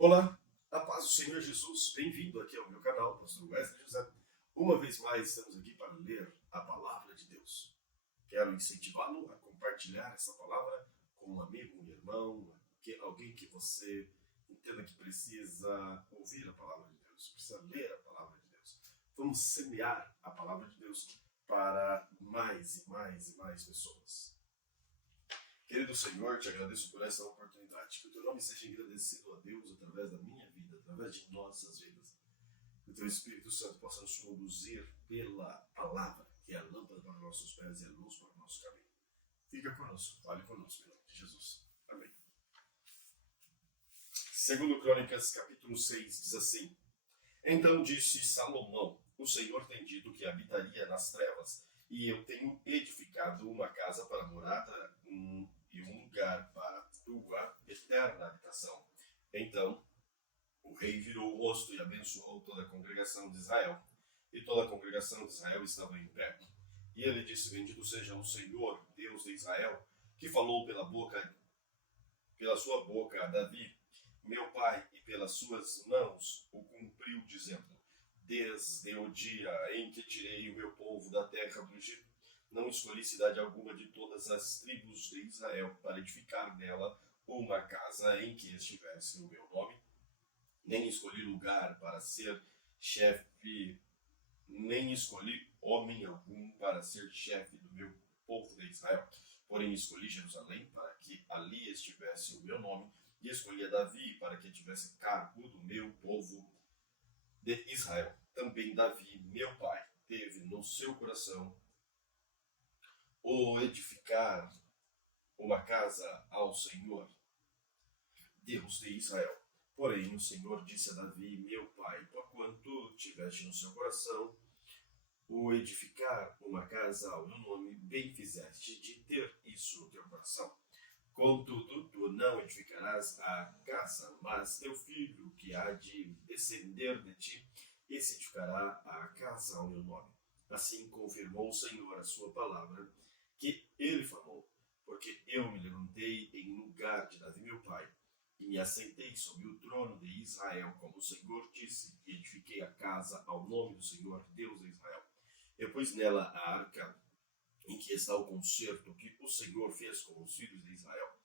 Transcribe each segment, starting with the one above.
Olá, a paz do Senhor Jesus, bem-vindo aqui ao meu canal, Pastor Wesley José. Uma vez mais estamos aqui para ler a Palavra de Deus. Quero incentivá-lo a compartilhar essa palavra com um amigo, um irmão, alguém que você entenda que precisa ouvir a Palavra de Deus, precisa ler a Palavra de Deus. Vamos semear a Palavra de Deus para mais e mais e mais pessoas. Querido Senhor, te agradeço por essa oportunidade. Que o teu nome seja engrandecido a Deus através da minha vida, através de nossas vidas. Que o teu Espírito Santo possa nos conduzir pela palavra, que é a lâmpada para nossos pés e a luz para o nosso caminho. Fica conosco, fale conosco, em nome de Jesus. Amém. Segundo Crônicas, capítulo 6, diz assim: Então disse Salomão: O Senhor tem dito que habitaria nas trevas, e eu tenho edificado uma casa para morada e um lugar para tua eterna habitação. Então o rei virou o rosto e abençoou toda a congregação de Israel. E toda a congregação de Israel estava em pé. E ele disse: Bendito seja o Senhor, Deus de Israel, que falou pela sua boca a Davi, meu pai, e pelas suas mãos o cumpriu, dizendo: Desde o dia em que tirei o meu povo da terra do Egito, não escolhi cidade alguma de todas as tribos de Israel para edificar nela uma casa em que estivesse o meu nome, nem escolhi lugar para ser chefe, nem escolhi homem algum para ser chefe do meu povo de Israel. Porém escolhi Jerusalém para que ali estivesse o meu nome, e escolhi a Davi para que tivesse cargo do meu povo de Israel. Também Davi, meu pai, teve no seu coração o edificar uma casa ao Senhor, Deus de Israel. Porém o Senhor disse a Davi, meu pai, porquanto tiveste no seu coração o edificar uma casa ao meu nome, bem fizeste de ter isso no teu coração. Contudo, tu não edificarás a casa, mas teu filho, que há de descender de ti, esse edificará a casa ao meu nome. Assim confirmou o Senhor a sua palavra, que ele falou, porque eu me levantei em lugar de Davi meu pai, e me assentei sobre o trono de Israel, como o Senhor disse, e edifiquei a casa ao nome do Senhor, Deus de Israel. Eu pus nela a arca, em que está o concerto que o Senhor fez com os filhos de Israel.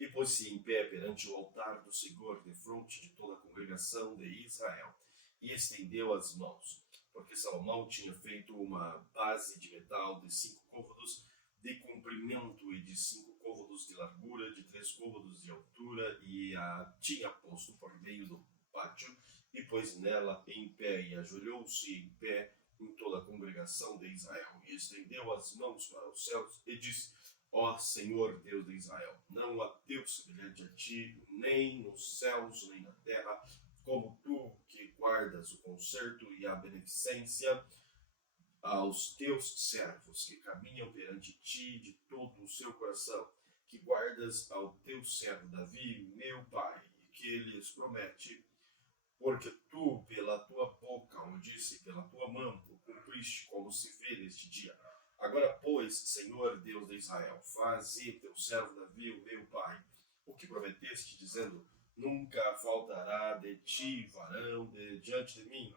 E pôs-se em pé perante o altar do Senhor, defronte de toda a congregação de Israel, e estendeu as mãos, porque Salomão tinha feito uma base de metal de 5 côvados de comprimento e de 5 côvados de largura, de 3 côvados de altura, e a tinha posto por meio do pátio, e pôs nela em pé, e ajoelhou-se em pé em toda a congregação de Israel, e estendeu as mãos para os céus, e disse: Ó Senhor Deus de Israel, não há Deus semelhante a ti, nem nos céus, nem na terra, como tu, que guardas o conserto e a beneficência aos teus servos, que caminham perante ti de todo o seu coração, que guardas ao teu servo Davi, meu pai, e que lhes promete, porque tu, pela tua boca, o disse, pela tua mão, o cumpriste, como se vê neste dia. Agora, pois, Senhor Deus de Israel, faze teu servo Davi, o meu pai, o que prometeste, dizendo: Nunca faltará de ti varão diante de mim,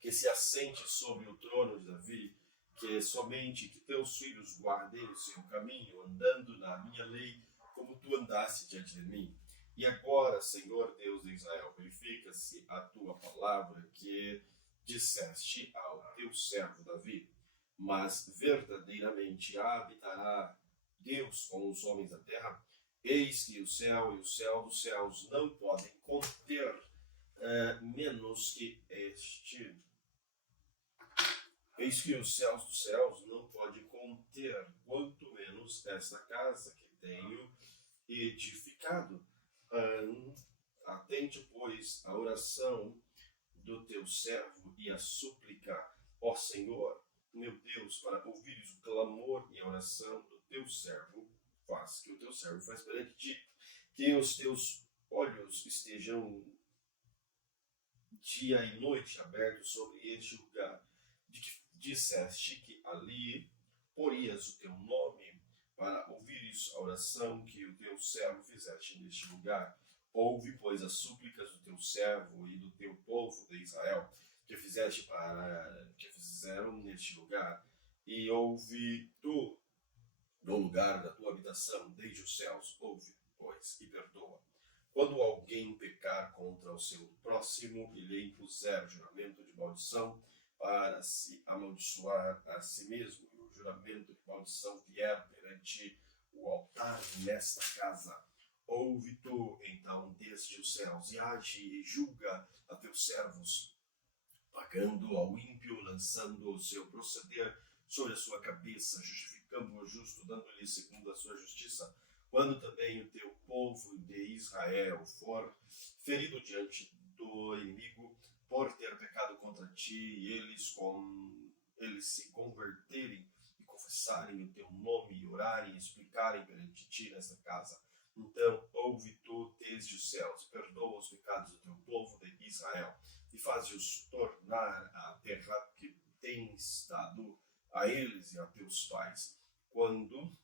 que se assente sobre o trono de Davi, que somente que teus filhos guardem o seu caminho, andando na minha lei, como tu andaste diante de mim. E agora, Senhor Deus de Israel, verifica-se a tua palavra que disseste ao teu servo Davi. Mas verdadeiramente habitará Deus com os homens da terra. Eis que o céu e o céu dos céus não podem conter, menos que este. Eis que os céus dos céus não podem conter, quanto menos esta casa que tenho edificado. Atente, pois, a oração do teu servo e a súplica, ó Senhor, meu Deus, para ouvires o clamor e a oração do teu servo, faz que o teu servo faz perante ti, que os teus olhos estejam dia e noite abertos sobre este lugar, de que disseste que ali porias o teu nome, para ouvires a oração que o teu servo fizeste neste lugar. Ouve, pois, as súplicas do teu servo e do teu povo de Israel, que fizeram neste lugar, e ouve tu do lugar da tua habitação, desde os céus, ouve, pois, e perdoa. Quando alguém pecar contra o seu próximo e lhe impuser juramento de maldição para se amaldiçoar a si mesmo, e o juramento de maldição vier perante o altar nesta casa, ouve tu, então, desde os céus, e age e julga a teus servos, pagando ao ímpio, lançando o seu proceder sobre a sua cabeça, justificando o justo, dando-lhe segundo a sua justiça. Quando também o teu povo de Israel for ferido diante do inimigo, por ter pecado contra ti, e eles se converterem e confessarem o teu nome, e orarem e explicarem perante ti nesta casa, então ouve tu desde os céus, perdoa os pecados do teu povo de Israel, e faze-os tornar a terra que tens dado a eles e a teus pais. Quando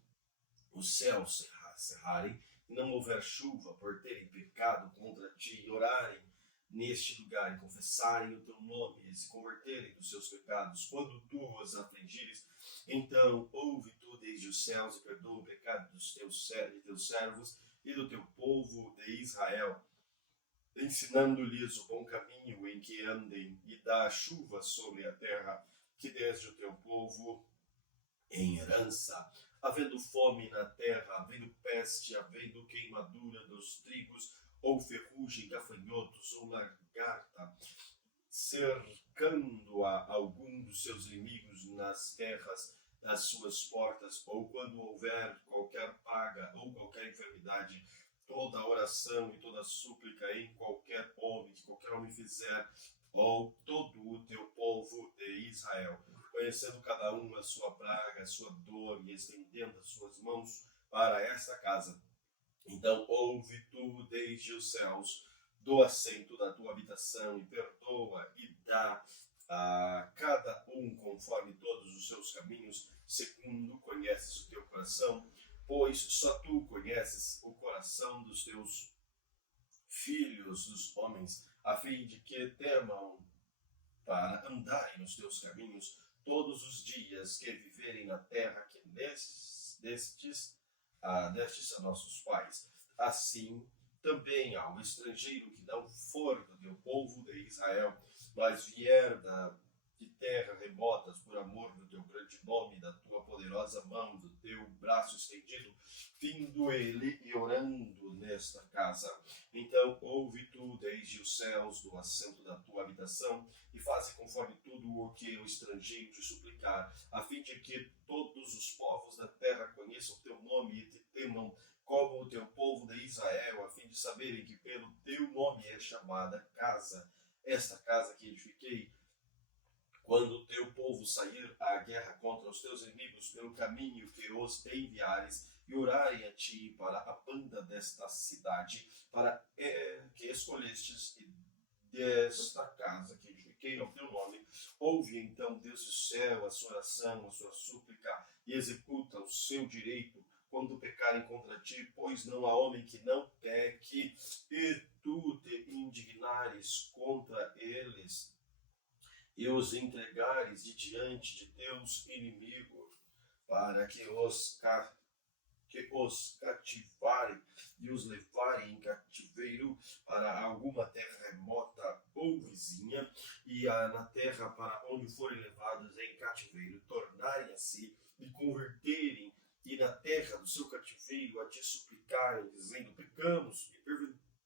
os céus cerrarem, e não houver chuva por terem pecado contra ti, e orarem neste lugar, e confessarem o teu nome, e se converterem dos seus pecados, quando tu os afligires, então ouve tu desde os céus, e perdoa o pecado dos teus servos e do teu povo de Israel, ensinando-lhes o bom caminho em que andem, e dá chuva sobre a terra que deste o teu povo em herança, havendo fome na terra, havendo peste, havendo queimadura dos trigos, ou ferrugem, gafanhotos, ou lagarta, cercando a algum dos seus inimigos nas terras das suas portas, ou quando houver qualquer praga ou qualquer enfermidade, toda oração e toda súplica em qualquer homem, que qualquer homem fizer, ou todo o teu povo de Israel, conhecendo cada um a sua praga, a sua dor, e estendendo as suas mãos para esta casa. Então ouve tu desde os céus, do assento da tua habitação, e perdoa e dá a cada um conforme todos os seus caminhos, segundo conheces o teu coração, pois só tu conheces o coração dos teus filhos, dos homens, a fim de que temam para andarem nos teus caminhos todos os dias que viverem na terra que destes a nossos pais. Assim também ao estrangeiro que não for do teu povo de Israel, mas vier de terra remotas por amor do teu grande nome, da tua poderosa mão, do teu braço estendido, vindo ele e orando nesta casa. Então ouve tu desde os céus, do assento da tua habitação, e faze conforme tudo o que o estrangeiro te suplicar, a fim de que todos os povos da terra conheçam o teu nome e te temam, como o teu povo de Israel, a fim de saberem que pelo teu nome é chamada casa, esta casa que edifiquei, quando o teu povo sair à guerra contra os teus inimigos pelo caminho que os enviares, e orarem a ti para a banda desta cidade, para que escolhestes, e desta casa que edifiquei ao teu nome, ouve então Deus do céu a sua oração, a sua súplica, e executa o seu direito quando pecarem contra ti, pois não há homem que não peque, e tu te indignares contra eles, e os entregares de diante de teus inimigos, para que os cativarem e os levarem em cativeiro para alguma terra remota ou vizinha, e na terra para onde forem levados em cativeiro, tornarem a si e converterem, e na terra do seu cativeiro a te suplicarem, dizendo: pecamos e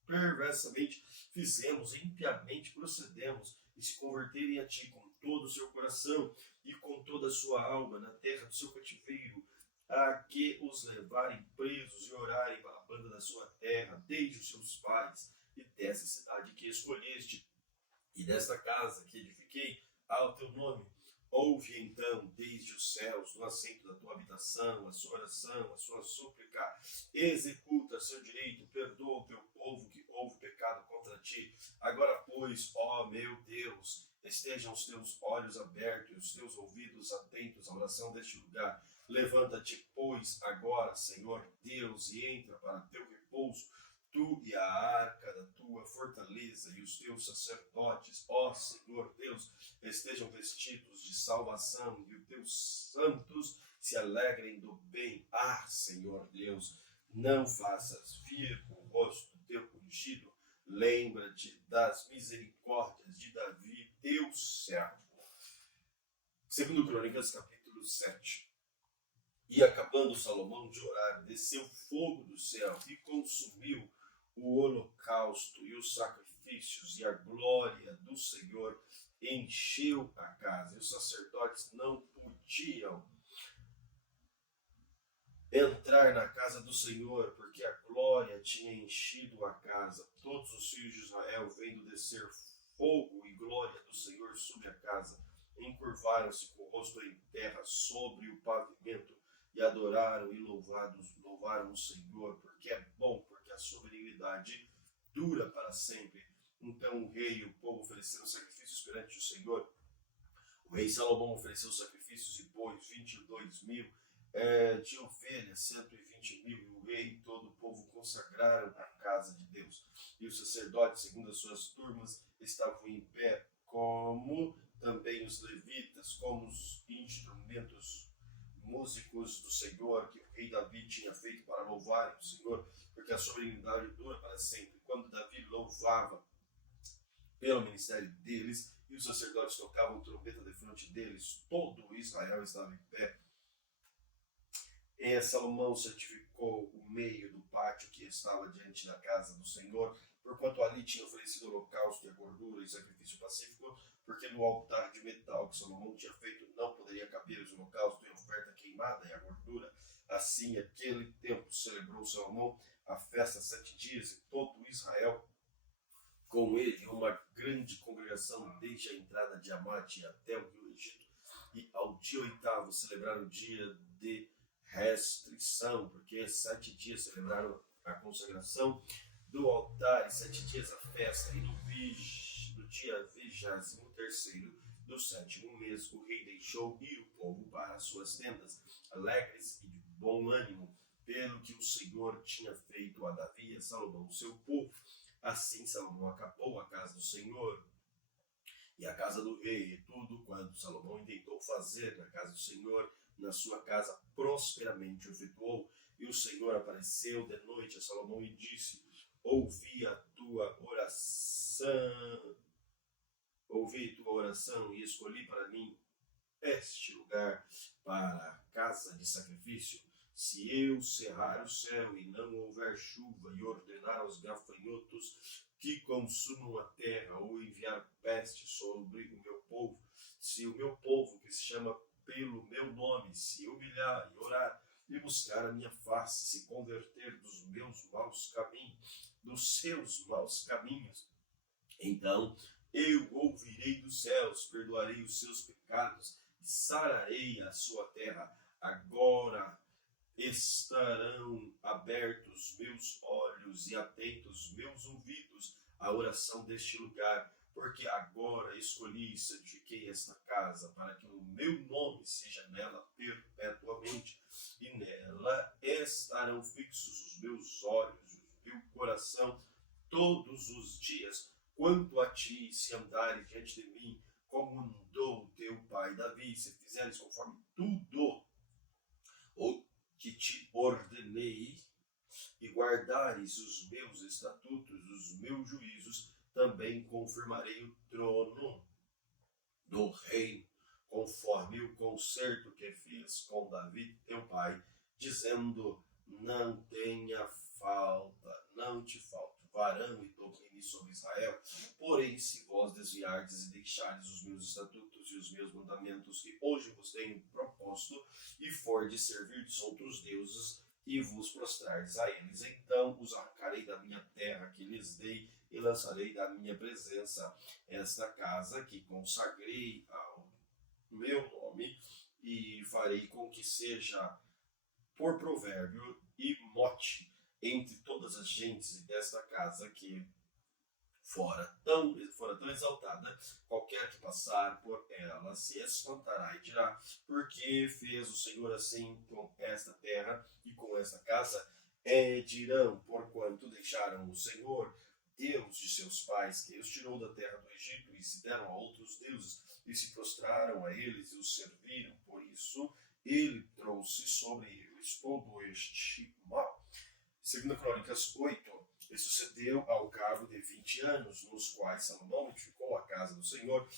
perversamente fizemos, impiamente procedemos, e se converterem a ti com todo o seu coração e com toda a sua alma na terra do seu cativeiro, a que os levarem presos e orarem para a banda da sua terra, desde os seus pais, e dessa cidade que escolheste, e desta casa que edifiquei ao teu nome, ouve então desde os céus, do assento da tua habitação, a sua oração, a sua súplica, executa seu direito, perdoa o teu povo que houve pecado contra ti. Agora, pois, ó meu Deus, estejam os teus olhos abertos e os teus ouvidos atentos à oração deste lugar. Levanta-te, pois, agora, Senhor Deus, e entra para teu repouso, tu e a arca da tua fortaleza e os teus sacerdotes, ó Senhor Deus, estejam vestidos de salvação e os teus santos se alegrem do bem. Ah, Senhor Deus, não faças vir o rosto do teu ungido, lembra-te das misericórdias de Davi, teu servo. Segundo Crônicas, capítulo 7. E acabando Salomão de orar, desceu fogo do céu e consumiu o holocausto e os sacrifícios, e a glória do Senhor encheu a casa. E os sacerdotes não podiam entrar na casa do Senhor, porque a glória tinha enchido a casa. Todos os filhos de Israel, vendo descer fogo e glória do Senhor sobre a casa, encurvaram-se com o rosto em terra sobre o pavimento e adoraram e louvaram o Senhor, porque é bom, porque a sua benignidade dura para sempre. Então o rei e o povo ofereceram sacrifícios perante o Senhor. O rei Salomão ofereceu sacrifícios de bois, 22.000, de ovelhas, 120.000, e o rei e todo o povo consagraram a casa de Deus. E os sacerdotes, segundo as suas turmas, estavam em pé, como também os levitas, como os instrumentos músicos do Senhor, que o rei Davi tinha feito para louvar o Senhor, porque a sua benignidade dura para sempre. Quando Davi louvava pelo ministério deles, e os sacerdotes tocavam trombeta defronte deles, todo Israel estava em pé. Salomão certificou o meio do pátio que estava diante da casa do Senhor, porquanto ali tinha oferecido holocausto e a gordura e sacrifício pacífico, porque no altar de metal que Salomão tinha feito não poderia caber os holocaustos e a oferta queimada e a gordura. Assim, aquele tempo celebrou Salomão a festa 7 dias, e todo Israel com ele, uma grande congregação, desde a entrada de Amate até o rio Egito. E ao dia 8º celebraram o dia de restrição, porque 7 dias celebraram a consagração do altar e 7 dias a festa. E no dia 23º do 7º mês, o rei deixou ir o povo para as suas tendas, alegres e de bom ânimo, pelo que o Senhor tinha feito a Davi e a Salomão, seu povo. Assim Salomão acabou a casa do Senhor e a casa do rei, e tudo quanto Salomão intentou fazer na casa do Senhor, na sua casa prosperamente o efetuou. E o Senhor apareceu de noite a Salomão e disse: ouvi tua oração e escolhi para mim este lugar para a casa de sacrifício. Se eu cerrar o céu e não houver chuva, e ordenar aos gafanhotos que consumam a terra, ou enviar peste sobre o meu povo, se o meu povo, que se chama pelo meu nome, se humilhar e orar, e buscar a minha face, se converter dos meus maus caminhos, dos seus maus caminhos, então eu ouvirei dos céus, perdoarei os seus pecados, e sararei a sua terra. Agora estarão abertos meus olhos e atentos meus ouvidos à oração deste lugar, porque agora escolhi e santifiquei esta casa, para que o meu nome seja nela perpetuamente, e nela estarão fixos os meus olhos e o meu coração todos os dias. Quanto a ti, se andares diante de mim, como andou teu pai Davi, se fizeres conforme tudo o que te ordenei, e guardares os meus estatutos, os meus juízos, também confirmarei o trono do reino, conforme o concerto que fiz com Davi teu pai, dizendo: não te falte varão e domine sobre Israel. Porém, se vós desviardes e deixardes os meus estatutos e os meus mandamentos, que hoje vos tenho proposto, e fordes servir dos outros deuses, e vos prostrardes a eles, então os arrancarei da minha terra que lhes dei, e lançarei da minha presença esta casa que consagrei ao meu nome, e farei com que seja por provérbio e mote entre todas as gentes desta casa, que fora tão exaltada, qualquer que passar por ela se espantará e dirá: porque fez o Senhor assim com esta terra e com esta casa? dirão, porquanto deixaram o Senhor, Deus de seus pais, que os tirou da terra do Egito, e se deram a outros deuses, e se prostraram a eles e os serviram. Por isso, ele trouxe sobre eles todo este mal. 2 Crônicas 8. E sucedeu ao cabo de 20 anos, nos quais Salomão edificou a casa do Senhor,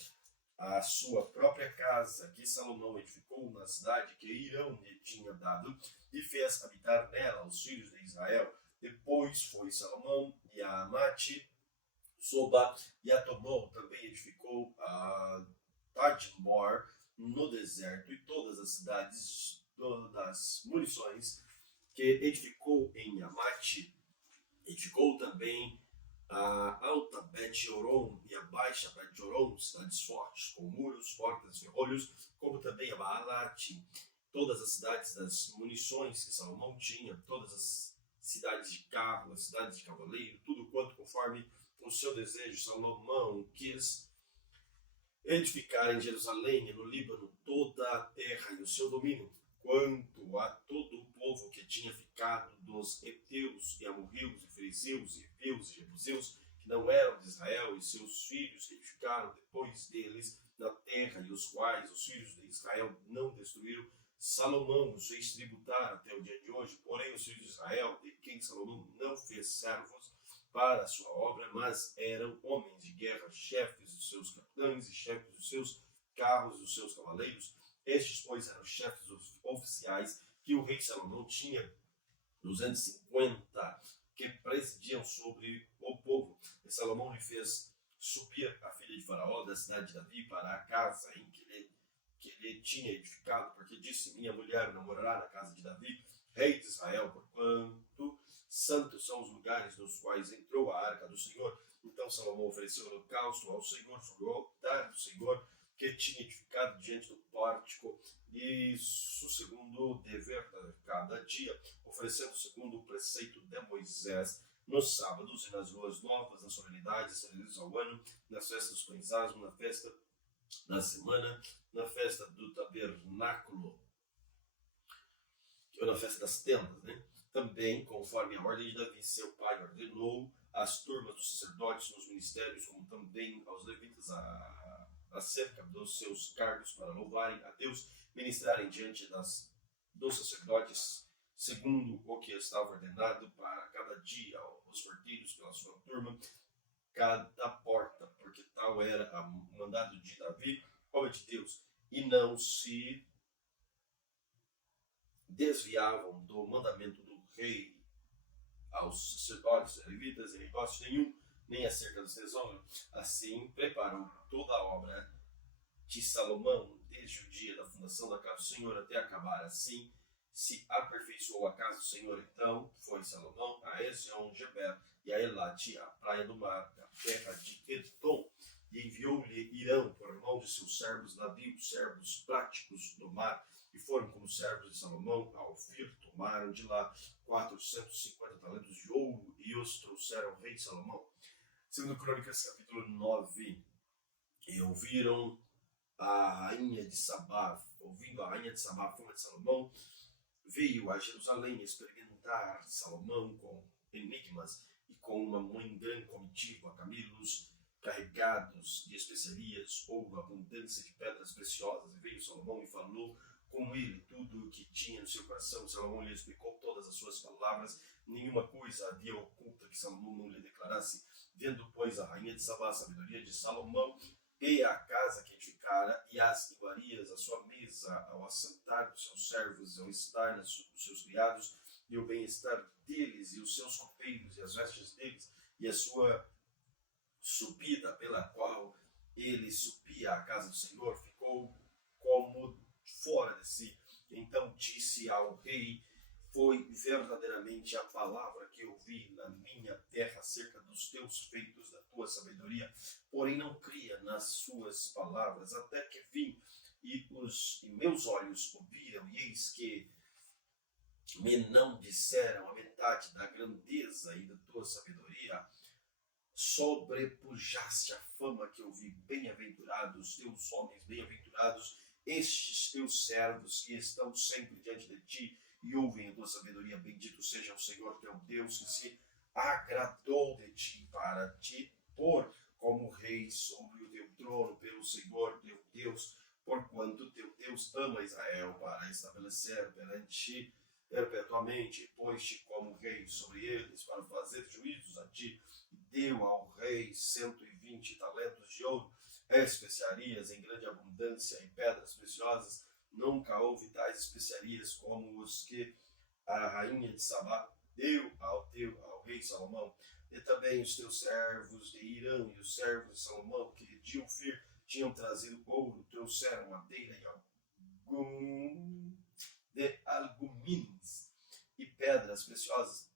a sua própria casa, que Salomão edificou na cidade que Irão lhe tinha dado, e fez habitar nela os filhos de Israel. Depois foi Salomão e a Amate, Soba e a tomou, também edificou a Tadmor no deserto, e todas as cidades das munições que edificou em Amate. Edificou também a alta Bet-Horon e a baixa Bet-Horon, cidades fortes, com muros, portas e ferrolhos, como também a Baalat, todas as cidades das munições que Salomão tinha, todas as cidades de carro, as cidades de cavaleiro, tudo quanto conforme o seu desejo. Salomão quis edificar em Jerusalém e no Líbano toda a terra e o seu domínio, quanto a todo o povo que tinha ficado dos heteus e amorreus e fariseus e heveus e jebuseus, que não eram de Israel, e seus filhos que edificaram depois deles na terra, e os quais os filhos de Israel não destruíram, Salomão os fez tributar até o dia de hoje. Porém os filhos de Israel, de quem Salomão não fez servos para a sua obra, mas eram homens de guerra, chefes dos seus capitães e chefes dos seus carros e dos seus cavaleiros. Estes, pois, eram chefes oficiais que o rei Salomão tinha 250 que presidiam sobre o povo. E Salomão lhe fez subir a filha de Faraó da cidade de Davi para a casa em que ele tinha edificado, porque disse: minha mulher não morará na casa de Davi, rei de Israel, porquanto santos são os lugares nos quais entrou a arca do Senhor. Então Salomão ofereceu holocausto ao Senhor sobre o altar do Senhor, que tinha edificado diante do pórtico, e segundo o dever de cada dia, oferecendo segundo o preceito de Moisés, nos sábados e nas luas novas, nas solenidades celebradas ao ano, nas festas dos pães asmos, na festa da semana, na festa do tabernáculo, ou na festa das tendas, né? Também, conforme a ordem de Davi, seu pai, ordenou às turmas dos sacerdotes nos ministérios, como também aos levitas, acerca dos seus cargos para louvarem a Deus, ministrarem diante dos sacerdotes, segundo o que estava ordenado para cada dia, os porteiros pela sua turma, cada porta, porque tal era o mandado de Davi, homem de Deus, e não se desviavam do mandamento do rei aos sacerdotes, levitas, em negócio nenhum, nem acerca do tesouro. Assim preparou toda a obra de Salomão, desde o dia da fundação da casa do Senhor até acabar. Assim se aperfeiçoou a casa do Senhor. Então foi Salomão a Ezion-Geber e a Elate, a praia do mar, a terra de Edom, e enviou-lhe Irão por mão de seus servos navios, servos práticos do mar, e foram como servos de Salomão a Ofir, tomaram de lá 450 talentos de ouro e os trouxeram ao rei Salomão. 2 Crônicas, capítulo 9. E ouvindo a rainha de Sabá, filha de Salomão, veio a Jerusalém experimentar Salomão com enigmas e com uma muito grande comitiva, camelos carregados de especiarias, ouro, abundância de pedras preciosas. E veio Salomão e falou com ele tudo o que tinha no seu coração. Salomão lhe explicou todas as suas palavras, nenhuma coisa havia oculta que Salomão não lhe declarasse. Vendo, pois, a rainha de Sabá a sabedoria de Salomão, e a casa que edificara, e as iguarias, a sua mesa, ao assentar dos seus servos, ao estar dos seus criados, e o bem-estar deles, e os seus copeiros, e as vestes deles, e a sua subida pela qual ele subia à casa do Senhor, ficou como fora de si. Então disse ao rei: foi verdadeiramente a palavra que ouvi na minha terra acerca dos teus feitos, da tua sabedoria, porém não cria nas suas palavras, até que vim e meus olhos o viram, e eis que me não disseram a metade da grandeza e da tua sabedoria. Sobrepujaste a fama que eu vi. Bem-aventurados teus homens, bem-aventurados estes teus servos que estão sempre diante de ti, e ouvem a tua sabedoria. Bendito seja o Senhor teu Deus, que se agradou de ti para te pôr como rei sobre o teu trono, pelo Senhor teu Deus, porquanto teu Deus ama Israel, para estabelecer perante perpetuamente, pôs-te como rei sobre eles, para fazer juízos a ti, e deu ao rei 120 talentos de ouro, especiarias em grande abundância e pedras preciosas. Nunca houve tais especiarias como os que a rainha de Sabá deu ao rei Salomão. E também os teus servos de Irã e os servos de Salomão, que de Ofir tinham trazido ouro, trouxeram madeira de algumins e pedras preciosas.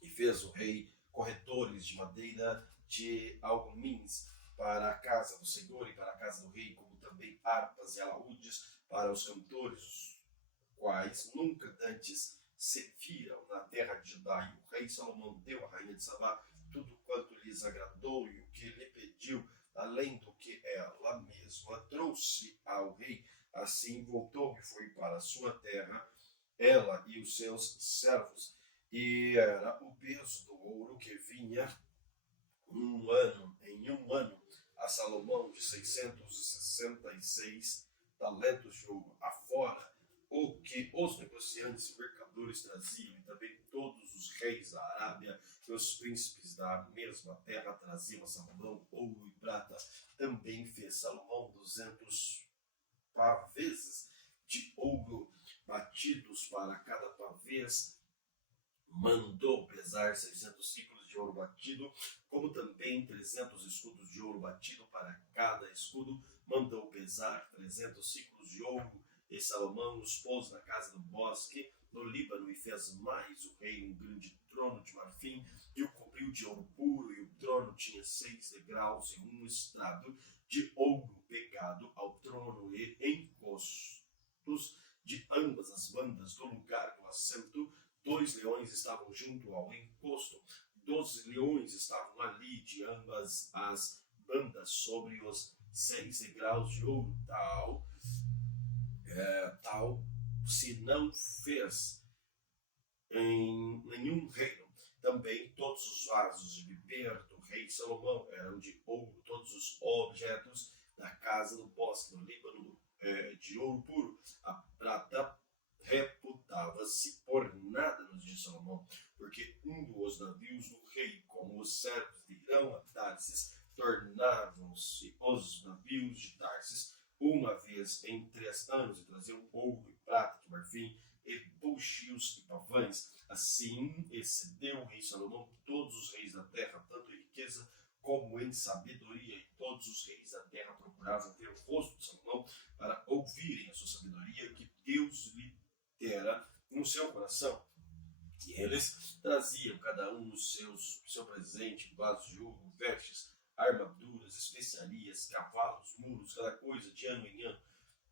E fez o rei corretores de madeira de algumins para a casa do Senhor e para a casa do rei, como também harpas e alaúdes para os cantores, os quais nunca antes se viram na terra de Judá. E o rei Salomão deu à rainha de Sabá tudo quanto lhes agradou, e o que lhe pediu, além do que ela mesma trouxe ao rei. Assim voltou e foi para a sua terra, ela e os seus servos. E era o peso do ouro que vinha em um ano a Salomão de 666 talentos de ouro, afora o que os negociantes e mercadores traziam, e também todos os reis da Arábia e os príncipes da mesma terra traziam a Salomão ouro e prata. Também fez Salomão 200 pavês de ouro batidos para cada pavês. Mandou pesar 600 ciclos de ouro batido, como também 300 escudos de ouro batido para cada escudo. Mandou pesar 300 ciclos de ouro. E Salomão os pôs na casa do bosque, no Líbano, e fez mais o rei um grande trono de marfim, e o cobriu de ouro puro, e o trono tinha 6 degraus e um estrado de ouro pegado ao trono, e encostos de ambas as bandas do lugar do assento. 2 leões estavam junto ao encosto, 12 leões estavam ali de ambas as bandas sobre os 6 degraus de ouro. Tal se não fez em nenhum reino. Também todos os vasos de beber do rei Salomão eram de ouro, todos os objetos da casa do bosque no Líbano de ouro puro. A prata reputava-se por nada nos dias de Salomão, porque um dos navios do rei, como os servos de Irão a Tarsis, tornavam-se os navios de Tarsis uma vez em 3 anos, e traziam ouro e prata de marfim, e buchios e pavães. Assim excedeu o rei Salomão todos os reis da terra, tanto em riqueza como em sabedoria, e todos os reis da terra procuravam ter o rosto de Salomão para ouvirem a sua sabedoria que Deus lhe dera no seu coração. E eles traziam cada um seu presente, vasos de ouro, vestes, armaduras, especiarias, cavalos, mulos, cada coisa de ano em ano.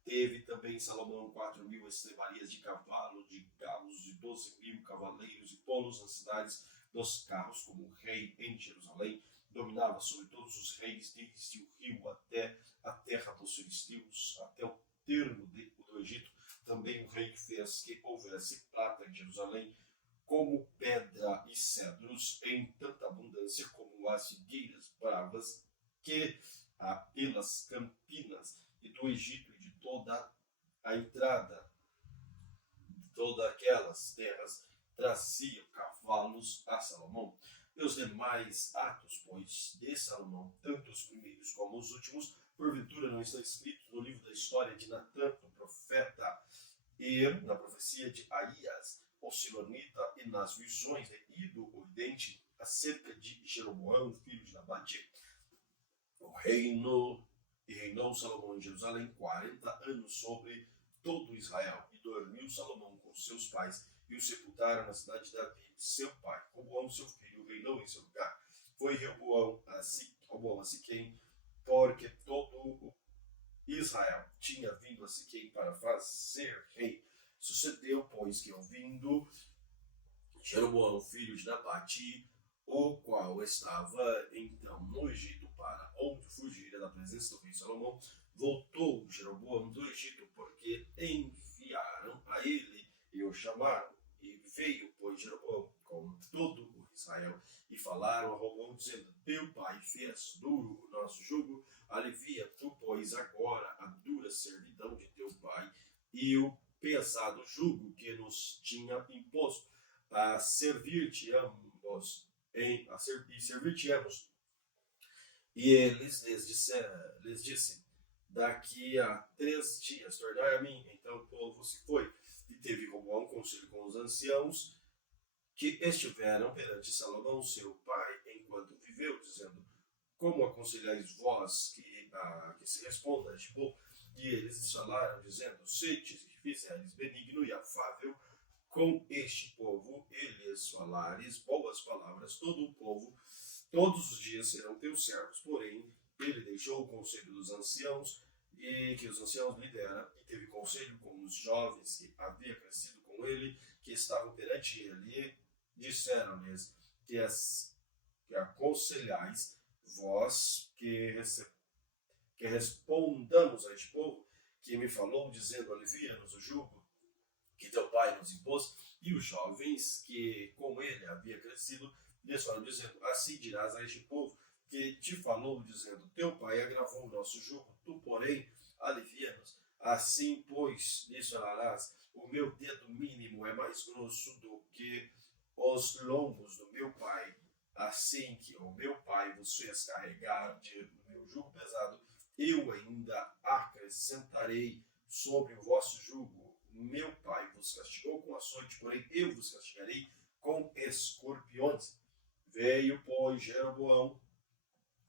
Teve também Salomão 4.000 estrebarias de cavalo, de galos, de 12.000 cavaleiros e polos nas cidades dos carros, como o rei em Jerusalém dominava sobre todos os reis, desde o rio até a terra dos filisteus, até o termo do Egito. Também o rei que fez que houvesse prata em Jerusalém, como pedra e cedros, em tanta abundância como as figueiras bravas que há pelas campinas e do Egito, e de toda a entrada de todas aquelas terras traziam cavalos a Salomão. E os demais atos, pois, de Salomão, tanto os primeiros como os últimos, porventura não estão escritos no livro da história de Natã, o profeta, e na profecia de Aías, o silonita, e nas visões de Ido, o vidente, acerca de Jeroboão, filho de Nabate. Reinou Salomão em Jerusalém 40 anos sobre todo Israel, e dormiu Salomão com seus pais, e o sepultaram na cidade de Davi, seu pai. Roboão, seu filho, reinou em seu lugar. Foi Roboão a Siquém, porque todo Israel tinha vindo a Siquém para fazer rei. Sucedeu, pois, que ouvindo Jeroboão, filho de Nabate, o qual estava então no Egito, para onde fugira da presença do rei Salomão, voltou Jeroboão do Egito, porque enviaram a ele e o chamaram. duro o nosso jugo, alivia tu, pois, agora a dura servidão de teu pai e o pesado jugo que nos tinha imposto, a servir-te-amos, e servir-te-amos. E eles lhes disse, daqui a 3 dias tornai a mim. Então o povo se foi, e teve Roboão conselho com os anciãos que estiveram perante Salomão, seu pai, enquanto viveu, dizendo, como aconselhais vós que se responda a este povo? E eles falaram, dizendo, se te fizeres benigno e afável com este povo, e lhes falares boas palavras, todo o povo, todos os dias serão teus servos. Porém, ele deixou o conselho dos anciãos, e que os anciãos lhe deram, e teve conselho com os jovens que havia crescido com ele, que estavam perante ele, e disseram-lhes que aconselhais vós que respondamos a este povo, que me falou, dizendo, alivia-nos o jugo que teu pai nos impôs, e os jovens que com ele havia crescido, lhes falaram, dizendo, assim dirás a este povo, que te falou, dizendo, teu pai agravou o nosso jugo, tu, porém, alivia-nos. Assim, pois, lhes falarás, o meu dedo mínimo é mais grosso do que os lombos do meu pai, assim que o meu pai vos fez carregar do meu jugo pesado, eu ainda acrescentarei sobre o vosso jugo. Meu pai vos castigou com açoite, porém eu vos castigarei com escorpiões. Veio, pois, Jeroboão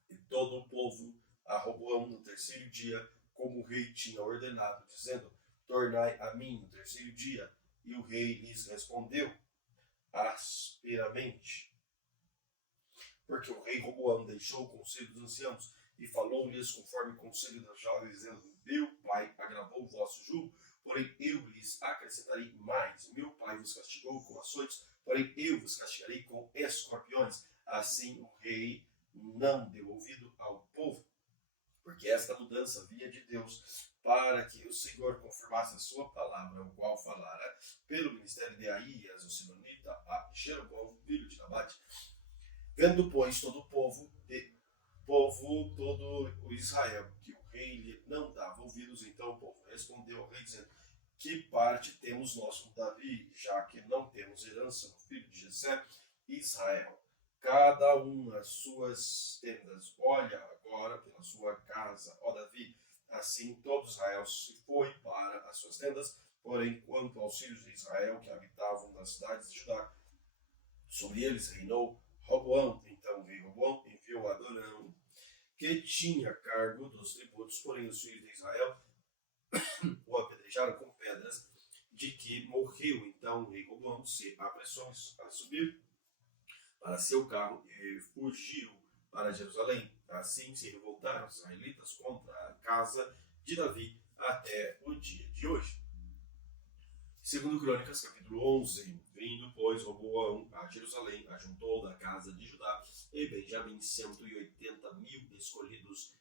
e todo o povo a Roboão no 3º dia, como o rei tinha ordenado, dizendo, tornai a mim no 3º dia. E o rei lhes respondeu asperamente, porque o rei Roboão deixou o conselho dos anciãos e falou-lhes conforme o conselho das jovens, dizendo, meu pai agravou o vosso jugo, porém eu lhes acrescentarei mais. Meu pai vos castigou com açoites, porém eu vos castigarei com escorpiões. Assim o rei não deu ouvido ao povo, porque esta mudança vinha de Deus, para que o Senhor confirmasse a sua palavra, o qual falara pelo ministério de Aías, o Silonita, a Jeroboão, filho de Nabate. Vendo, pois, todo o povo, todo o Israel, que o rei lhe não dava ouvidos, então o povo respondeu ao rei, dizendo, que parte temos nós com Davi, já que não temos herança no filho de Jessé? Israel, cada um as suas tendas, olha agora pela sua casa, ó Davi. Assim todo Israel se foi para as suas tendas, porém quanto aos filhos de Israel que habitavam nas cidades de Judá, sobre eles reinou Roboão. Então o rei Roboão enviou Adorão, que tinha cargo dos tributos, porém os filhos de Israel o apedrejaram com pedras, de que morreu. Então o rei Roboão se apressou a subir para seu carro e fugiu para Jerusalém. Assim se revoltaram os israelitas contra a casa de Davi até o dia de hoje. Segundo Crônicas, capítulo 11. Vindo, pois, Roboão a Jerusalém, ajuntou da casa de Judá e Benjamim 180.000 escolhidos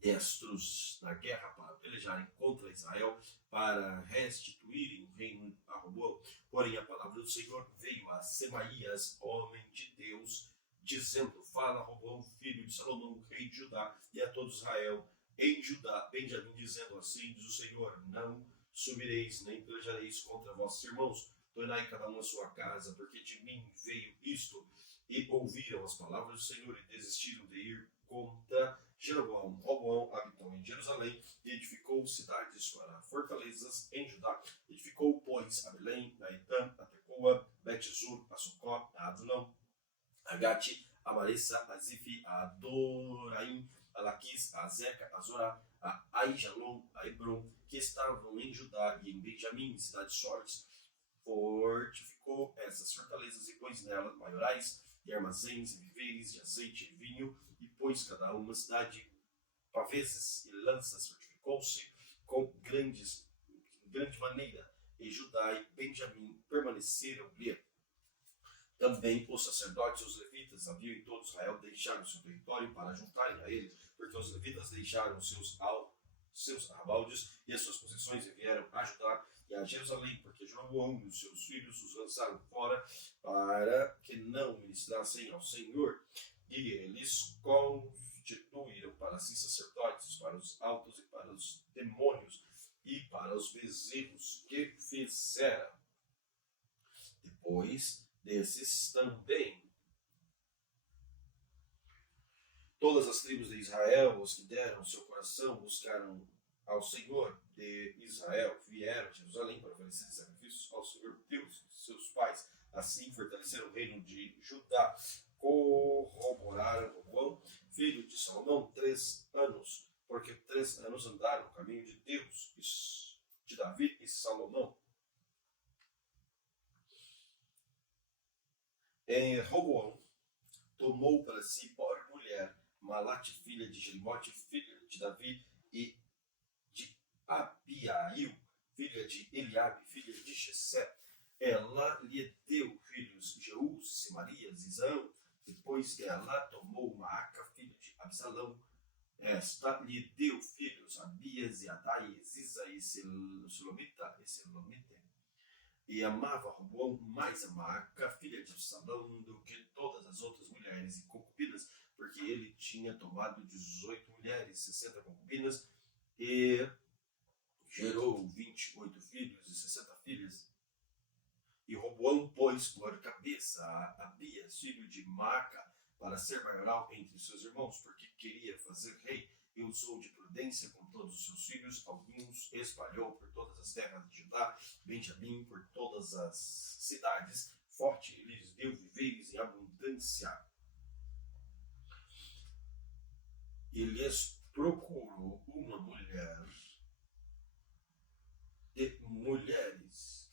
destros na guerra para pelejarem contra Israel, para restituírem o reino a Roboão. Porém, a palavra do Senhor veio a Semaías, homem de Deus, dizendo, fala a Roboão, filho de Salomão, rei de Judá, e a todo Israel em Judá, Benjamim, dizendo, assim diz o Senhor, não subireis, nem pelejareis contra vossos irmãos, tornai cada um a sua casa, porque de mim veio isto. E ouviram as palavras do Senhor e desistiram de ir contra Jeroboão. Roboão habitou em Jerusalém e edificou cidades para fortalezas em Judá. Edificou, pois, a Belém, a Etã, a Tecoa, Bet-Zur, a Socó, a Adulão, a Gati, a Maressa, a Zifi, a Adoraim, a Laquis, a Zeca, a Zorá, a Aijalon, a Hebron, que estavam em Judá e em Benjamim, cidades fortes. Fortificou essas fortalezas e pôs nelas maiorais e armazéns e viveres de azeite e vinho, e pôs cada uma cidade paveses e lanças. Fortificou-se com grande maneira, e Judá e Benjamim permaneceram-lhe. Também os sacerdotes e os levitas haviam em todo Israel deixado seu território para juntarem a ele, porque os levitas deixaram seus arrabaldes e as suas possessões e vieram a Judá e a Jerusalém, porque Jeroboão e os seus filhos os lançaram fora para que não ministrassem ao Senhor. E eles constituíram para si sacerdotes, para os altos e para os demônios, e para os bezerros que fizeram. Depois desses também, todas as tribos de Israel, os que deram seu coração, buscaram ao Senhor de Israel, vieram a Jerusalém para oferecer sacrifícios ao Senhor Deus de seus pais. Assim fortaleceram o reino de Judá. Corroboraram Roboão, filho de Salomão, 3 anos, porque 3 anos andaram no caminho de Deus, de Davi e Salomão. Roboão tomou para si por mulher Malate, filha de Jerimote, filha de Davi, e de Abiail, filha de Eliabe, filha de Jessé. Ela lhe deu filhos Jeús, Semarias e Zão. Depois ela tomou Maaca, filho de Absalão. Esta lhe deu filhos Abias e Adai, Ziza e Selomita. E amava Roboão mais a Maaca, filha de Absalão, do que todas as outras mulheres e concubinas, porque ele tinha tomado 18 mulheres, 60 concubinas, e gerou 28 filhos e 60 filhas. E Roboão pôs por cabeça a Abias, filho de Maaca, para ser maioral entre seus irmãos, porque queria fazer rei, e usou de prudência com todos os seus filhos. Alguns espalhou por todas as terras de Judá, Benjamim, por todas as cidades. Forte lhes deu viveres em abundância. E lhes procurou uma mulher de mulheres.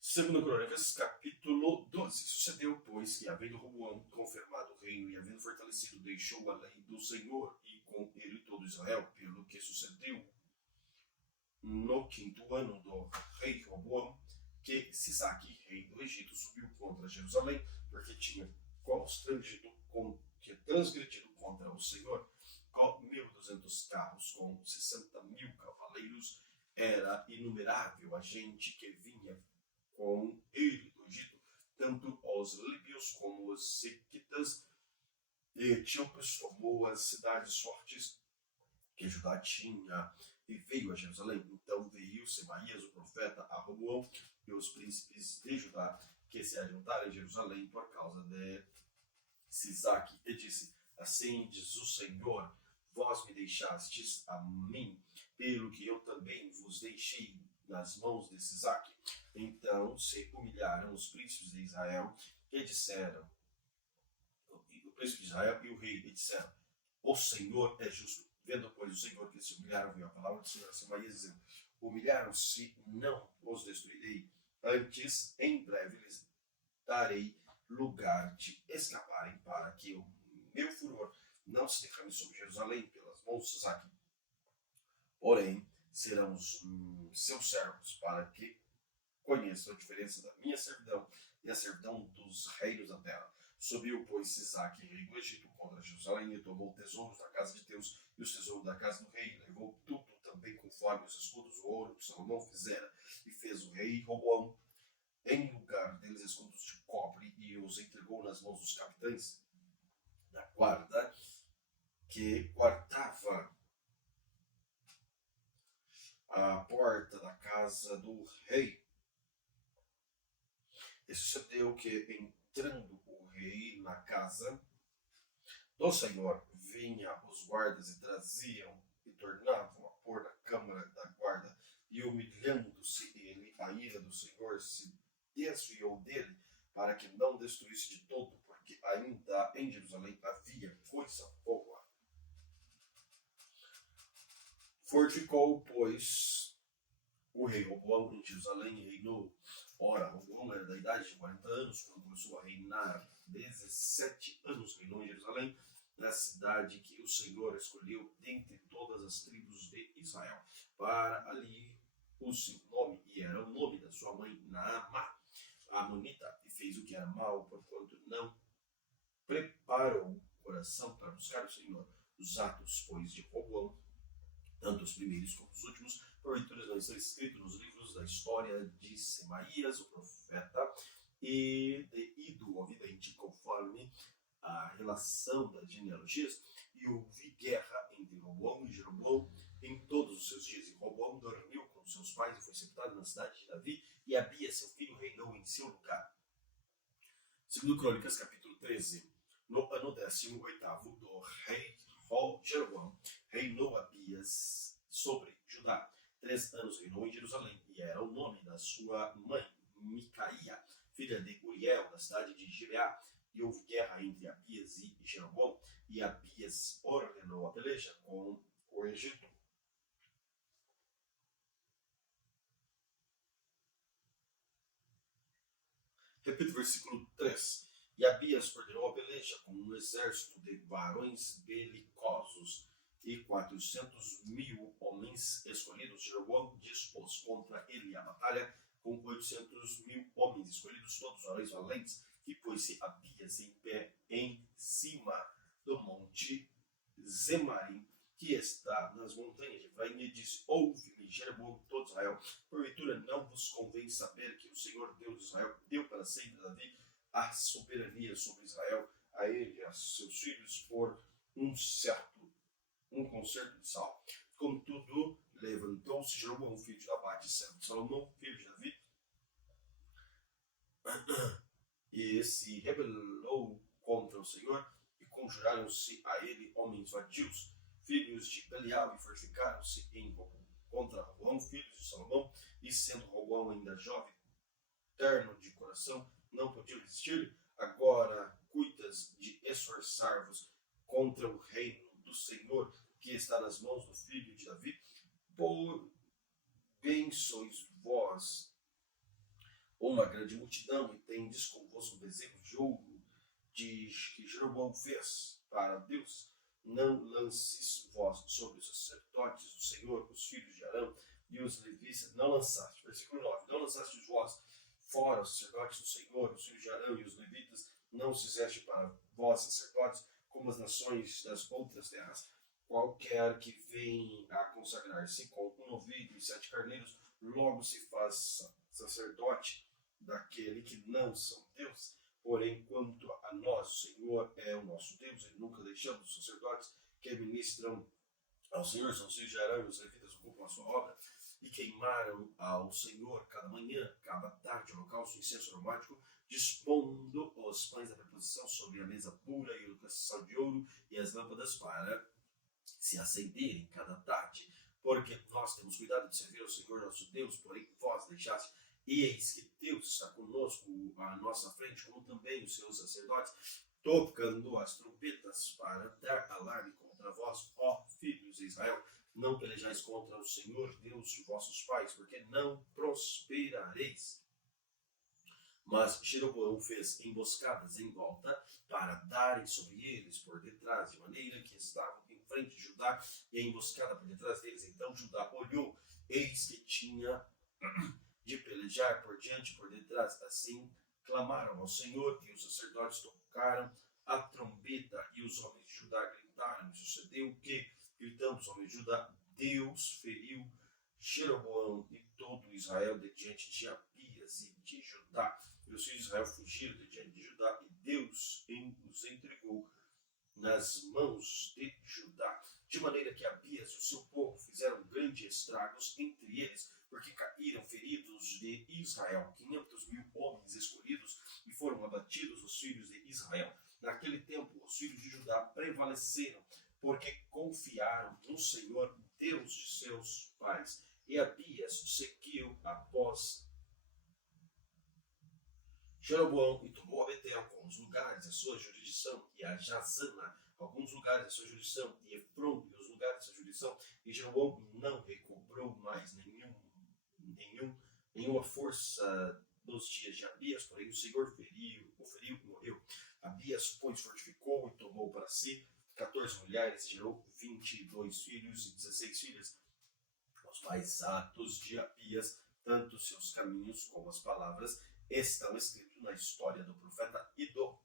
2 Crônicas, capítulo 12. Sucedeu, pois, que, havendo Roboão confirmado o reino e havendo fortalecido, deixou a lei do Senhor, e com ele todo Israel, pelo que sucedeu no 5º ano do rei Roboão, que Sisaque, rei do Egito, subiu contra Jerusalém, porque tinha transgredido contra o Senhor. Com 1.200 carros, com 60.000 cavaleiros, era inumerável a gente que vinha com ele do Egito, tanto os líbios como os sequitas e etíopes. Tomou as cidades fortes que Judá tinha e veio a Jerusalém. Então veio Semaías, o profeta, a Roboão e os príncipes de Judá, que se ajuntaram em Jerusalém por causa de Sisaque, e disse: assim diz o Senhor, vós me deixastes a mim, pelo que eu também vos deixei nas mãos de Sisaque. Então se humilharam os príncipes de Israel, que disseram, o príncipe de Israel e o rei, e disseram: o Senhor é justo. Vendo, pois, o Senhor que se humilharam, veio a palavra do Senhor a Semaías, dizendo: humilharam-se, não os destruirei, antes em breve lhes darei lugar de escaparem, para que o meu furor não se derrame sobre Jerusalém pelas mãos de Sisaque. Porém, serão os seus servos, para que conheçam a diferença da minha servidão e a servidão dos reinos da terra. Subiu, pois, Sisaque, rei do Egito, contra Jerusalém, e tomou tesouros da casa de Deus e os tesouros da casa do rei. Levou tudo também conforme os escudos, o ouro que Salomão fizera, e fez o rei Roboão em lugar deles escudos de cobre, e os entregou nas mãos dos capitães da guarda que guardava a porta da casa do rei. E sucedeu que, entrando o rei na casa do Senhor, vinha os guardas e traziam e tornavam a pôr na câmara da guarda, e humilhando-se ele, a ira do Senhor se desviou dele, para que não destruísse de todo, porque ainda em Jerusalém havia coisa boa. Fortificou, pois, o rei Roboão em Jerusalém e reinou. Ora, Roboão era da idade de 40 anos, quando começou a reinar. 17 anos reinou em Jerusalém, na cidade que o Senhor escolheu dentre todas as tribos de Israel, para ali o seu nome, e era o nome da sua mãe Naamá, a Amonita, e fez o que era mal, porquanto não preparou o coração para buscar o Senhor. Os atos, pois, de Roboão, tanto os primeiros como os últimos, porventura não estão escritos nos livros da história de Semaías, o profeta, e de Ido, o vidente, conforme relação das genealogias, e houve guerra entre Roboão e Jeroboão em todos os seus dias. E Roboão dormiu com seus pais e foi sepultado na cidade de Davi, e Abias, seu filho, reinou em seu lugar. Segundo Crônicas, capítulo 13, no ano 18º do rei Jeroboão, reinou Abias sobre Judá. 3 anos reinou em Jerusalém, e era o nome da sua mãe, Micaía, filha de Uriel, da cidade de Gibeá. E houve guerra entre Abias e Jeroboão, e Abias ordenou a peleja com o Egito. Repito o versículo 3. E Abias ordenou a peleja com um exército de varões belicosos e 400.000 homens escolhidos. Jeroboão dispôs contra ele a batalha com 800.000 homens escolhidos, todos varões valentes, e pôs-se Abias em pé em cima do monte Zemarim, que está nas montanhas de Efraim, e disse: ouve-me, Jeroboão, todo Israel, porventura não vos convém saber que o Senhor Deus de Israel deu para sempre a Davi a soberania sobre Israel, a ele e a seus filhos, por um concerto de sal. Contudo, levantou-se Jeroboão, filho de Abate, servo de Salomão, filho de Davi, e se rebelou contra o Senhor, e conjuraram-se a ele homens vadios, filhos de Belial, e fortificaram-se em contra Roboão, filho de Salomão, e sendo Roboão ainda jovem, terno de coração, não podiam resistir. Agora cuidas de esforçar-vos contra o reino do Senhor, que está nas mãos do filho de Davi? Por bem sois vós uma grande multidão, e tendes convosco bezerros de ouro que Jeroboão fez para Deus. Não lances vós sobre os sacerdotes do Senhor, os filhos de Arão e os levitas, não lançaste. Versículo 9. Não lançaste vós fora os sacerdotes do Senhor, os filhos de Arão e os levitas, não os fizeste para vós sacerdotes, como as nações das outras terras. Qualquer que vem a consagrar-se com um novilho e 7 carneiros, logo se faz sacerdote daquele que não são Deus. Porém, quanto a nós, o Senhor é o nosso Deus, e nunca deixamos os sacerdotes que ministram ao Senhor, são os filhos de Arão e os levitas, ocupam a sua obra, e queimaram ao Senhor cada manhã, cada tarde, holocausto, incenso aromático, dispondo os pães da preposição sobre a mesa pura e o castiçal de ouro e as lâmpadas para se acenderem cada tarde. Porque nós temos cuidado de servir ao Senhor nosso Deus, porém vós deixaste. E eis que Deus está conosco à nossa frente, como também os seus sacerdotes, tocando as trompetas para dar alarme contra vós, ó filhos de Israel. Não pelejais contra o Senhor Deus de vossos pais, porque não prosperareis. Mas Jeroboão fez emboscadas em volta para darem sobre eles por detrás, de maneira que estavam em frente de Judá, e a emboscada por detrás deles. Então Judá olhou, eis que tinha de pelejar por diante e por detrás. Assim clamaram ao Senhor, e os sacerdotes tocaram a trombeta, e os homens de Judá gritaram. E sucedeu que, gritando os homens de Judá, Deus feriu Jeroboão e todo Israel de diante de Abias e de Judá. E os filhos de Israel fugiram de diante de Judá, e Deus os entregou nas mãos de Judá. De maneira que Abias e o seu povo fizeram grandes estragos entre eles, porque caíram feridos de Israel 500.000 homens escolhidos, e foram abatidos os filhos de Israel. Naquele tempo, os filhos de Judá prevaleceram, porque confiaram no Senhor, Deus de seus pais. E Abias seguiu após Jeroboão e tomou a Betel com os lugares da sua jurisdição, e a Jazana, alguns lugares da sua jurisdição, e Efron e os lugares da sua jurisdição. E Jeroboão não recobrou mais nenhuma força nos dias de Abias, porém o Senhor o feriu e morreu. Abias, pois, fortificou e tomou para si 14 mulheres, e gerou 22 filhos e 16 filhas. Os mais atos de Abias, tanto seus caminhos como as palavras, estão escritos na história do profeta Idó.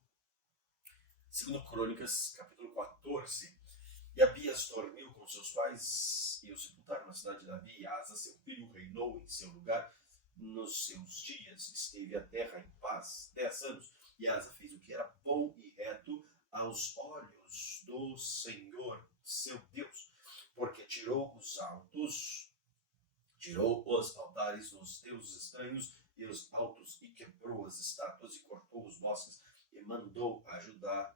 Segundo Crônicas, capítulo 14. E Abias dormiu com seus pais, e o sepultaram na cidade de Davi. E Asa, seu filho, reinou em seu lugar. Nos seus dias esteve a terra em paz 10 anos. E Asa fez o que era bom e reto aos olhos do Senhor, seu Deus, porque tirou os altares dos deuses estranhos e os altos, e quebrou as estátuas, e cortou os bosques, e mandou a Judá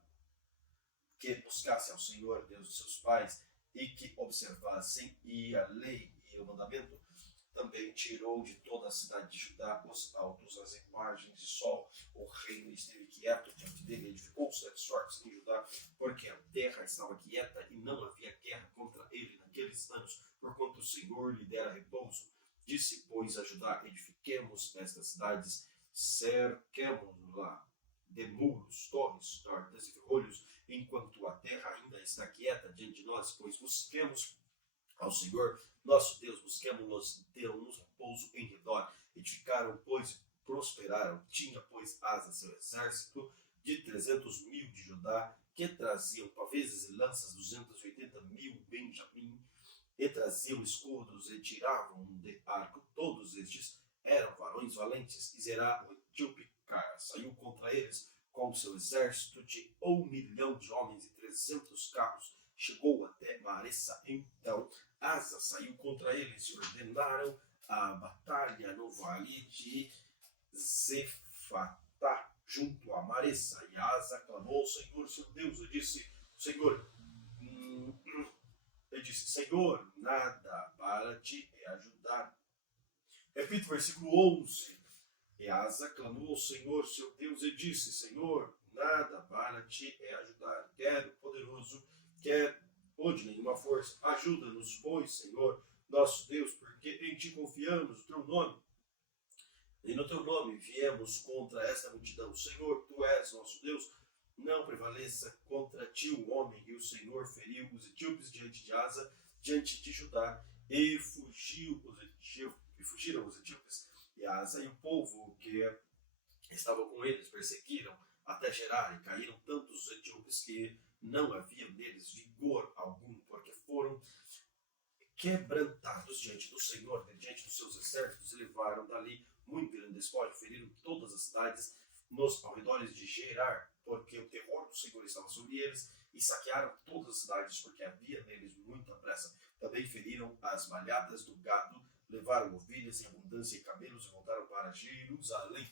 que buscasse ao Senhor, Deus de seus pais, e que observassem a lei e o mandamento. Também tirou de toda a cidade de Judá os altos, as imagens de sol. O reino esteve quieto diante dele, edificou sete sortes em Judá, porque a terra estava quieta e não havia guerra contra ele naqueles anos, porquanto o Senhor lhe dera repouso. Disse, pois, a Judá: edifiquemos estas cidades, cerquemo-la de muros, torres, tortas e ferrolhos, enquanto a terra ainda está quieta diante de nós, pois busquemos ao Senhor, nosso Deus, busquemos-nos, deu-nos repouso em redor. Edificaram, pois, e prosperaram. Tinha, pois, Asa seu exército de 300.000 de Judá, que traziam paveses e lanças, 280.000 Benjamim, e traziam escudos e tiravam de arco. Todos estes eram varões valentes. E Zerá, o etíope, saiu contra eles com seu exército de 1.000.000 de homens e 300 carros. Chegou até Maressa. Então Asa saiu contra eles e ordenaram a batalha no vale de Zefatá, junto a Maressa. E Asa clamou ao Senhor, seu Deus, e disse: Senhor, nada para te ajudar. Repito o versículo 11. E Asa clamou ao Senhor, seu Deus, e disse: Senhor, nada para te ajudar. Quer poderoso, quer ou de nenhuma força. Ajuda-nos, pois, Senhor, nosso Deus, porque em ti confiamos, o teu nome. E no teu nome viemos contra esta multidão. Senhor, tu és nosso Deus. Não prevaleça contra ti o homem. E o Senhor feriu os etíopes diante de Asa, diante de Judá, e fugiram os etíopes. E Asa e o povo que estava com eles perseguiram até Gerar, e caíram tantos os etíopes que não havia neles vigor algum, porque foram quebrantados diante do Senhor, diante dos seus exércitos, e levaram dali muito grande despojo, feriram todas as cidades nos arredores de Gerar, porque o terror do Senhor estava sobre eles, e saquearam todas as cidades, porque havia neles muita pressa. Também feriram as malhadas do gado, levaram ovelhas em abundância e camelos, e voltaram para Jerusalém.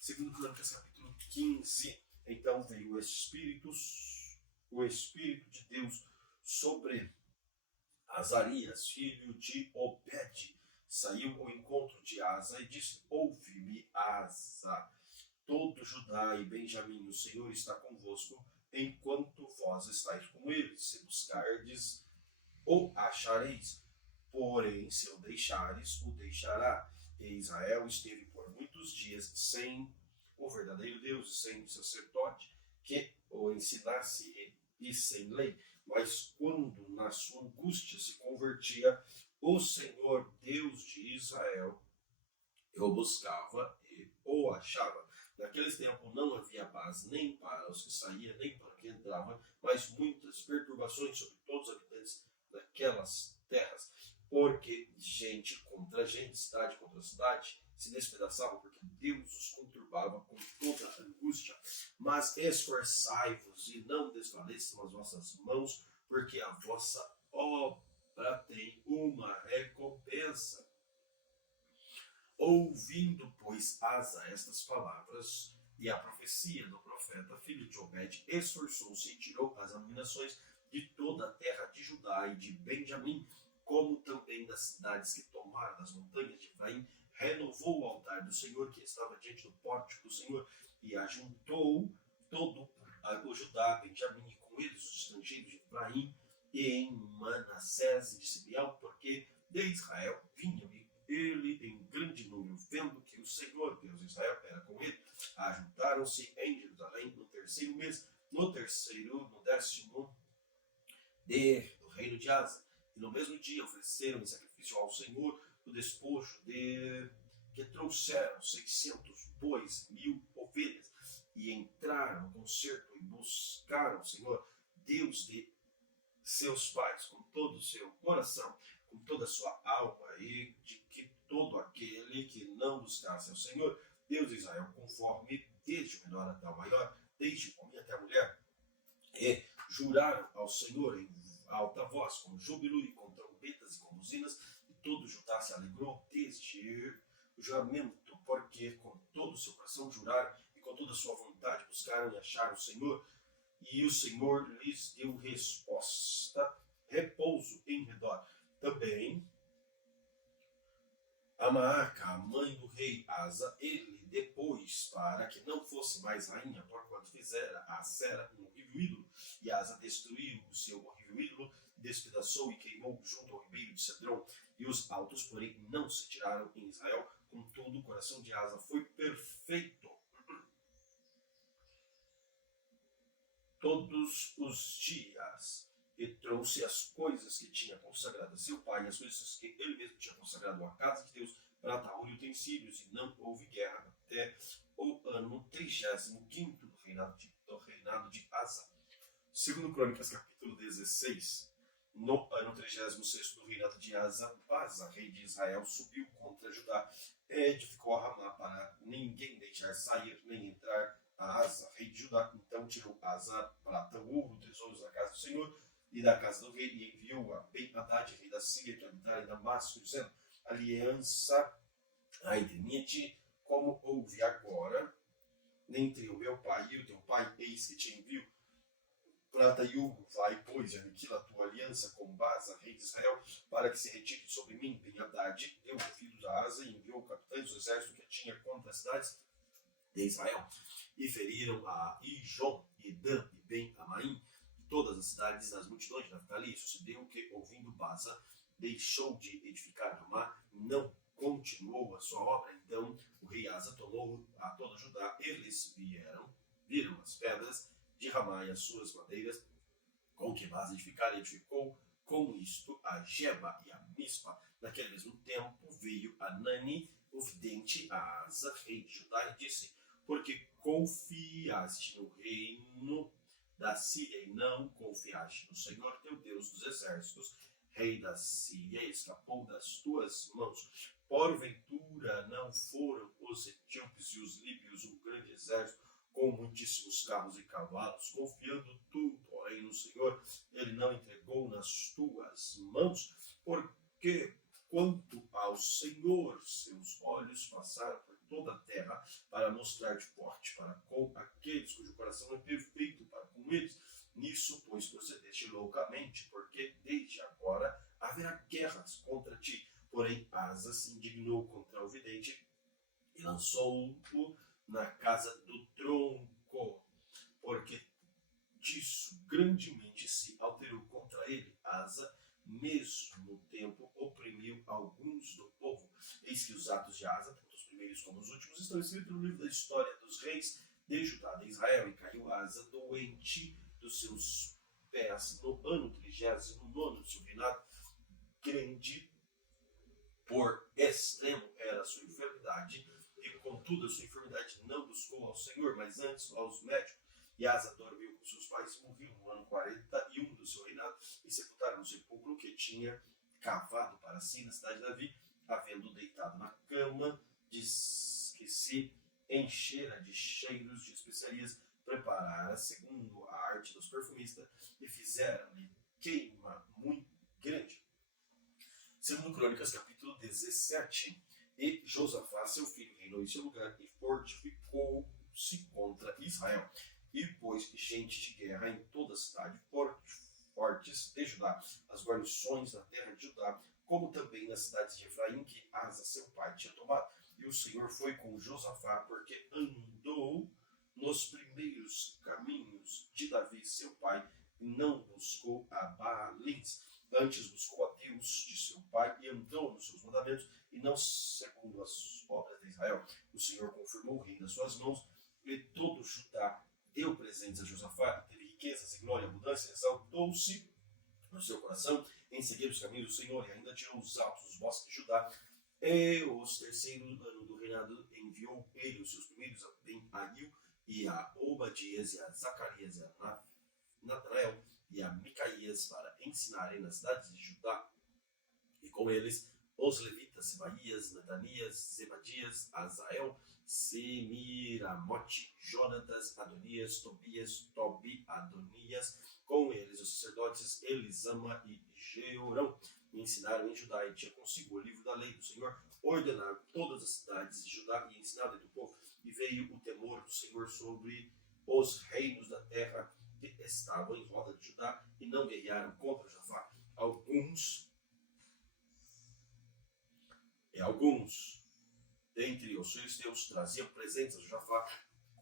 Segundo Crônicas, capítulo 15. Então veio o Espírito de Deus sobre Azarias, filho de Obed. Saiu ao encontro de Asa e disse: ouve-me, Asa, todo Judá e Benjamim, o Senhor está convosco, enquanto vós estáis com eles. Se buscardes, o achareis. Porém, se o deixares, o deixará. E Israel esteve por muitos dias sem o verdadeiro Deus, e sem o sacerdote que o ensinasse, e sem lei. Mas quando na sua angústia se convertia, o Senhor Deus de Israel o buscava e o achava. Naqueles tempos não havia paz nem para os que saíam, nem para os que entravam, mas muitas perturbações sobre todos os habitantes daquelas terras, porque gente contra gente, cidade contra cidade, se despedaçavam, porque Deus os conturbava com toda a angústia. Mas esforçai-vos e não desfaleçam as vossas mãos, porque a vossa obra tem uma recompensa. Ouvindo, pois, Asa estas palavras e a profecia do profeta, filho de Obed, esforçou-se e tirou as abominações de toda a terra de Judá e de Benjamim, como também das cidades que tomaram das montanhas de Efraim, renovou o altar do Senhor que estava diante do pórtico do Senhor, e ajuntou todo o Judá, Benjamim, e com eles os estrangeiros de Efraim, e em Manassés e de Simeão, porque de Israel vinham, e ele em grande número, vendo que o Senhor, Deus de Israel, era com ele, ajuntaram-se em Jerusalém no terceiro mês, no 10º do reino de Asa. E no mesmo dia ofereceram em sacrifício ao Senhor o despojo que trouxeram 600 bois, 1.000 ovelhas, e entraram no concerto e buscaram o Senhor, Deus de seus pais, com todo o seu coração, com toda a sua alma, e de que todo aquele que não buscasse ao Senhor, Deus de Israel, conforme desde o menor até o maior, desde o homem até a mulher, e juraram ao Senhor em alta voz, com júbilo e com trombetas e com buzinas, e todo Judá se alegrou desde o juramento, porque com todo o seu coração juraram e com toda a sua vontade buscaram e acharam o Senhor, e o Senhor lhes deu resposta, repouso em redor. Também a Maaca, a mãe do rei Asa, ele depois, para que não fosse mais rainha, porquanto fizera a Sera um horrível ídolo, e Asa destruiu o seu horrível ídolo, despedaçou e queimou junto ao ribeiro de Cedron, e os altos, porém, não se tiraram em Israel, contudo o coração de Asa foi perfeito todos os dias, e trouxe as coisas que tinha consagrado a seu pai, as coisas que ele mesmo tinha consagrado à casa de Deus, prata, ouro e utensílios, e não houve guerra até o ano 35º do reinado de Asa. Segundo Crônicas, capítulo 16, no ano 36º do reinado de Asa, Asa, rei de Israel, subiu contra Judá, edificou a Ramá para ninguém deixar sair nem entrar a Asa, rei de Judá. Então tirou Asa prata, ouro, tesouros da casa do Senhor e da casa do rei, e enviou a Ben-Hadad, rei da Síria, que habitara em Damasco, dizendo: aliança há entre mim e ti, como houve agora entre o meu pai e o teu pai, eis que te envio prata e ouro. Vai, pois, e aniquila a tua aliança com Baasa, rei de Israel, para que se retire sobre mim. Ben-Hadad deu ouvidos a Asa e enviou capitães do exército que tinha contra as cidades de Israel, e feriram a Ijon, e Dan, e Ben-Amaim, e todas as cidades das multidões de Naftali. Sucedeu que, ouvindo Baasa, deixou de edificar Ramá, não continuou a sua obra. Então o rei Asa tomou a todo Judá, eles viram as pedras de Ramá e as suas madeiras, com que Baasa edificara, e edificou com isto a Geba e a Mispa. Naquele mesmo tempo veio Anani, o vidente, a Asa, rei de Judá, e disse: porque confiaste no reino da Síria e não confiaste no Senhor teu Deus dos exércitos, rei da Síria escapou das tuas mãos. Porventura não foram os etíopes e os líbios um grande exército com muitíssimos carros e cavalos, confiando tu, porém, no Senhor, ele não entregou nas tuas mãos? Porque quanto ao Senhor, seus olhos passaram por toda a terra para mostrar-te forte para com aqueles cujo coração é perfeito para com eles. Nisso, pois, procedeste loucamente, porque desde agora haverá guerras contra ti. Porém, Asa se indignou contra o vidente e lançou-o na casa do tronco, porque disso grandemente se alterou contra ele. Asa, mesmo tempo, oprimiu alguns do povo. Eis que os atos de Asa, tanto os primeiros como os últimos, estão escritos no livro da história dos reis de Judá de Israel. E caiu Asa doente dos seus pés no ano 39º do seu reinado. Grande por extremo era a sua enfermidade, e contudo a sua enfermidade não buscou ao Senhor, mas antes aos médicos. E Asa dormiu com seus pais e morreu no ano 41 do seu reinado, e sepultaram no sepulcro que tinha cavado para si na cidade de Davi, havendo deitado na cama, diz que se enchera de cheiros de especiarias, preparara segundo a arte dos perfumistas, e fizeram-lhe queima muito grande. Segundo Crônicas, capítulo 17. E Josafá, seu filho, reinou em seu lugar e fortificou-se contra Israel. E pôs gente de guerra em toda a cidade, fortes de Judá, as guarnições na terra de Judá, como também nas cidades de Efraim, que Asa, seu pai, tinha tomado. E o Senhor foi com Josafá, porque andou nos primeiros caminhos de Davi, seu pai, e não buscou a Baalins. Antes buscou a Deus de seu pai e andou nos seus mandamentos, e não segundo as obras de Israel. O Senhor confirmou o rei nas suas mãos, e todo Judá deu presentes a Josafá, teve riquezas e glória e abundância, exaltou-se no seu coração em seguir os caminhos do Senhor, e ainda tirou os altos dos bosques de Judá. E os terceiros ano do reinado enviou ele os seus primeiros a Ben-Ail, e a Obadias, e a Zacarias, e a Natanael, e a Micaías, para ensinarem nas cidades de Judá, e com eles os levitas, Sebaías, Netanias, Zebadias, Azael, Semiramote, Jonatas, Adonias, Tobias, Tobi, Adonias, com eles os sacerdotes Elisama e Jeorão, e ensinaram em Judá, e tinha consigo o livro da lei do Senhor, ordenaram todas as cidades de Judá e ensinaram entre o povo, e veio o temor do Senhor sobre os reinos da terra que estavam em volta de Judá, e não guerrearam contra Josafá. Alguns dentre os filisteus traziam presentes a Josafá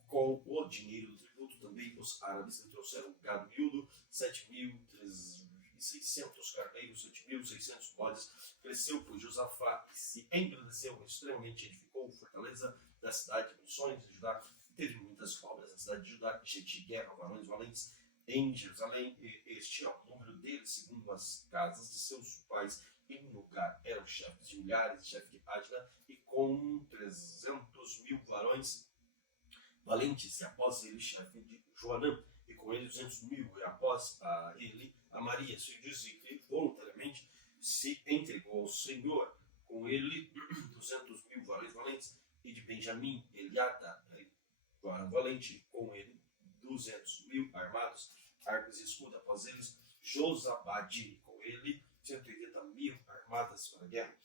com o dinheiro do tributo. Também os árabes lhe trouxeram gado miúdo, 7.600 carneiros, 7.600 bodes. Cresceu, pois, Josafá e se engrandeceu extremamente, edificou fortaleza da cidade com sonhos de Judá. Teve muitas obras na cidade de Judá, cheia de guerra, varões valentes em Jerusalém. Este é o número deles, segundo as casas de seus pais. Em lugar eram chefes de milhares, chefe de Adna, e com 300.000 varões valentes, e após ele, chefe de Joanã, e com ele 200.000, e após ele, Amaria, filho de Zicri, voluntariamente se entregou ao Senhor, com ele 200.000 varões valentes, e de Benjamim, Eliada, varão valente, com ele 200.000 armados, arcos e escudo. Após eles, Josabade, com ele 180.000 armadas para a guerra.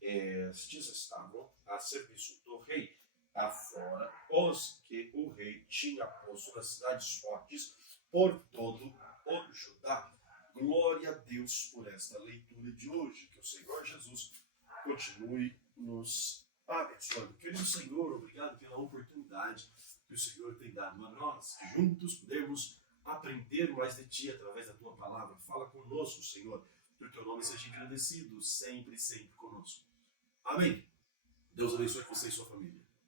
Estes estavam a serviço do rei, afora os que o rei tinha posto nas cidades fortes por todo o Judá. Glória a Deus por esta leitura de hoje. Que o Senhor Jesus continue nos abençoando. Querido Senhor, obrigado pela oportunidade que o Senhor tem dado a nós, que juntos podemos aprender mais de Ti através da Tua palavra. Fala conosco, Senhor, que o Teu nome seja engrandecido sempre, sempre conosco. Amém. Deus abençoe você e sua família.